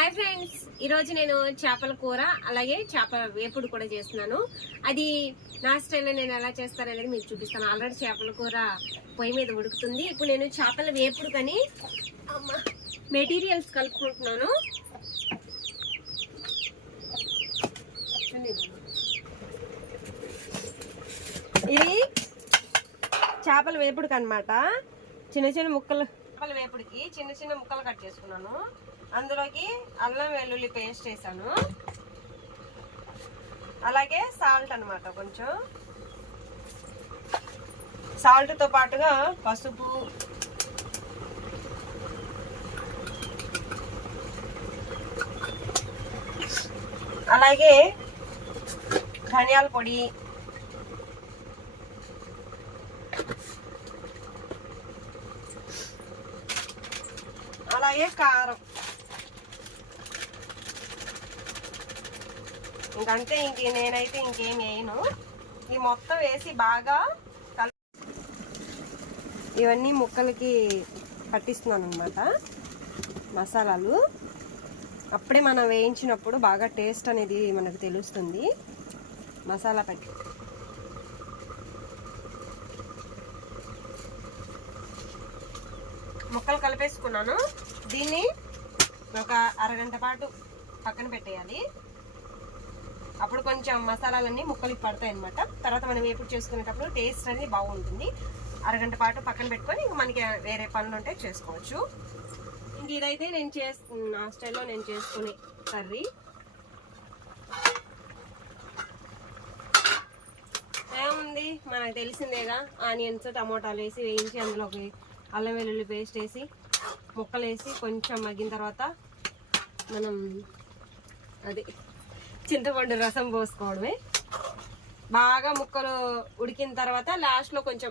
Hi friends, ఈరోజు నేను చేపల కూర అలాగే చేపల వేపుడు కూడా చేస్తున్నాను. అది నా స్టైల్లో నేను ఎలా చేస్తాను అనేది మీకు చూపిస్తాను. ఆల్రెడీ చేపల కూర పొయ్యి మీద ఉడుకుతుంది. ఇప్పుడు నేను చేపల వేపుడు కానీ మెటీరియల్స్ కలుపుకుంటున్నాను. ఇది చేపల వేపుడుకి అన్నమాట. చిన్న చిన్న ముక్కలు చేపల వేపుడికి చిన్న చిన్న ముక్కలు కట్ చేసుకున్నాను. అందులోకి అల్లం వెల్లుల్లి పేస్ట్ వేసాను. అలాగే సాల్ట్ అన్నమాట, కొంచెం సాల్ట్తో పాటుగా పసుపు, అలాగే ధనియాల పొడి, అలాగే కారం. ఇంకంతే, నేనైతే ఇంకేం వేయను. ఈ మొత్తం వేసి బాగా ఇవన్నీ ముక్కలకి పట్టిస్తున్నాను అన్నమాట మసాలాలు. అప్పుడే మనం వేయించినప్పుడు బాగా టేస్ట్ అనేది మనకు తెలుస్తుంది. మసాలా పట్టి ముక్కలు కలిపేసుకున్నాను. దీన్ని ఒక అరగంట పాటు పక్కన పెట్టేయాలి. అప్పుడు కొంచెం మసాలాలన్నీ ముక్కలకి పడతాయి అన్నమాట. తర్వాత మనం వేపుడు చేసుకునేటప్పుడు టేస్ట్ అనేది బాగుంటుంది. అరగంట పాటు పక్కన పెట్టుకొని మనకి వేరే పనులు ఉంటే చేసుకోవచ్చు. ఇంక ఇదైతే నేను నా స్టైల్లో నేను చేసుకునే కర్రీ. ఏముంది, మనకు తెలిసిందేగా, ఆనియన్స్ టమోటాలు వేసి వేయించి అందులోకి అల్లం వెల్లుల్లి పేస్ట్ వేసి ముక్కలు వేసి కొంచెం మగ్గిన తర్వాత మనం అది చింతపండు రసం పోసుకోవడమే. బాగా ముక్కలు ఉడికిన తర్వాత లాస్ట్లో కొంచెం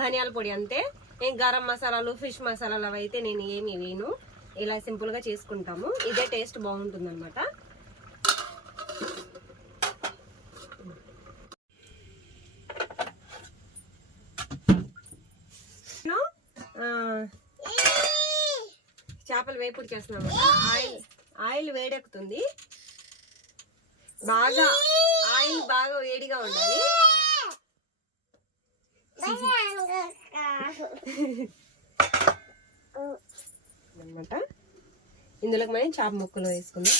ధనియాల పొడి, అంతే. నేను గరం మసాలాలు, ఫిష్ మసాలాలు అవి అయితే నేను ఏమి వేయను. ఇలా సింపుల్గా చేసుకుంటాము. ఇదే టేస్ట్ బాగుంటుంది అనమాట. చేపలు వేపుడు చేస్తున్నాం. ఆయిల్ వేడెక్కుతుంది. ఆయిల్ బాగా వేడిగా ఉండాలి అన్నమాట. ఇందులోకి మనం చేప ముక్కలు వేసుకుందాం.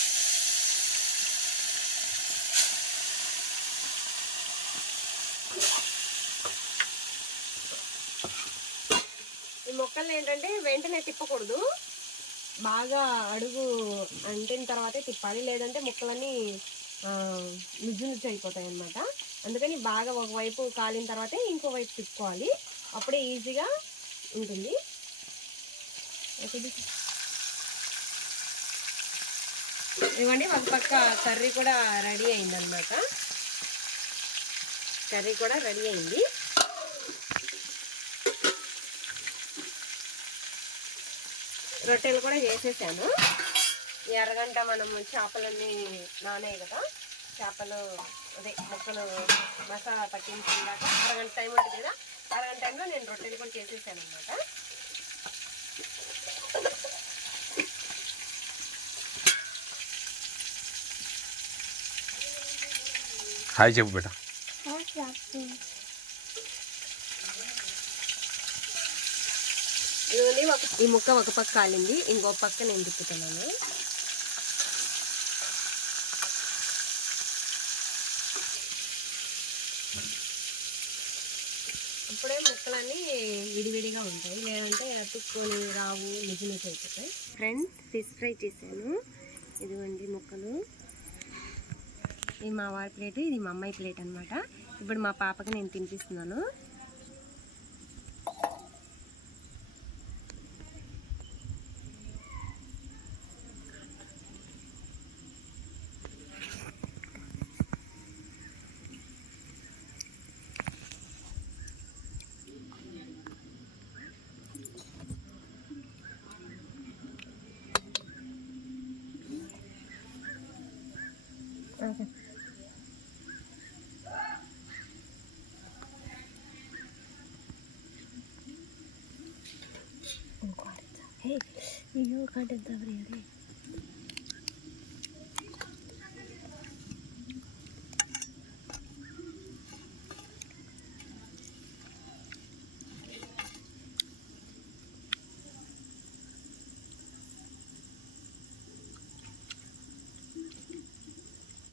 ఈ ముక్కల్ని ఏంటంటే వెంటనే తిప్పకూడదు. బాగా అడుగు అంటిన తర్వాతే తిప్పాలి, లేదంటే ముక్కలన్నీ నుజ్జు నుజ్జు అయిపోతాయి అన్నమాట. అందుకని బాగా ఒకవైపు కాలిన తర్వాతే ఇంకో వైపు తిప్పుకోవాలి. అప్పుడే ఈజీగా ఉంటుంది. ఇవ్వండి, ఒక పక్క కర్రీ కూడా రెడీ అయిందన్నమాట. కర్రీ కూడా రెడీ అయింది. రొట్టెలు కూడా చేసేసాను. ఈ అరగంట మనము చేపలన్నీ నానాయి కదా, చేపలు అదే ముక్కలు మసాలా పట్టించిందాక అరగంట టైం ఉంటుంది కదా. అరగంట టైంలో నేను రొట్టెలు కూడా చేసేసాను అన్నమాట. హాయ్ చెప్పు బేటా. ఈ ముక్క ఒక పక్క కాలింది, ఇంకో పక్క నేను తిప్పుతున్నాను. ఇప్పుడే ముక్కలన్నీ విడివిడిగా ఉంటాయి, లేదంటే అతుక్కొని రావు, నిజ నిజ అయిపోతాయి. ఫ్రెండ్స్, ఫిష్ ఫ్రై చేశాను. ఇదిగోండి ముక్కలు. ఇది మా వారి ప్లేట్, ఇది మా అమ్మాయి ప్లేట్ అనమాట. ఇప్పుడు మా పాపకి నేను తినిపిస్తున్నాను. Hey, you can't tell me.